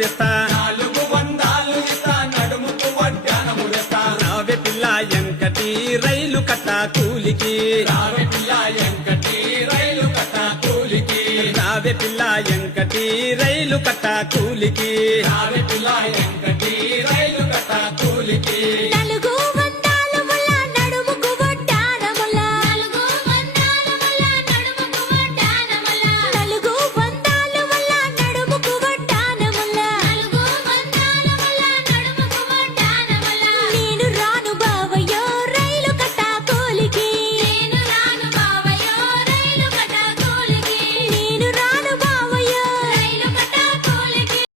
తెస్తా 400 ఇస్తా నడుముకు వడ్డానము తెస్తా రావే పిల్ల ఎంకటి రైలు కట్ట కూలికి రావే పిల్ల ఎంకటి రైలు కట్ట కూలికి రావే పిల్ల ఎంకటి రైలు కట్ట కూలికి రావే పిల్ల ఎంకటి రైలు కట్ట కూలికి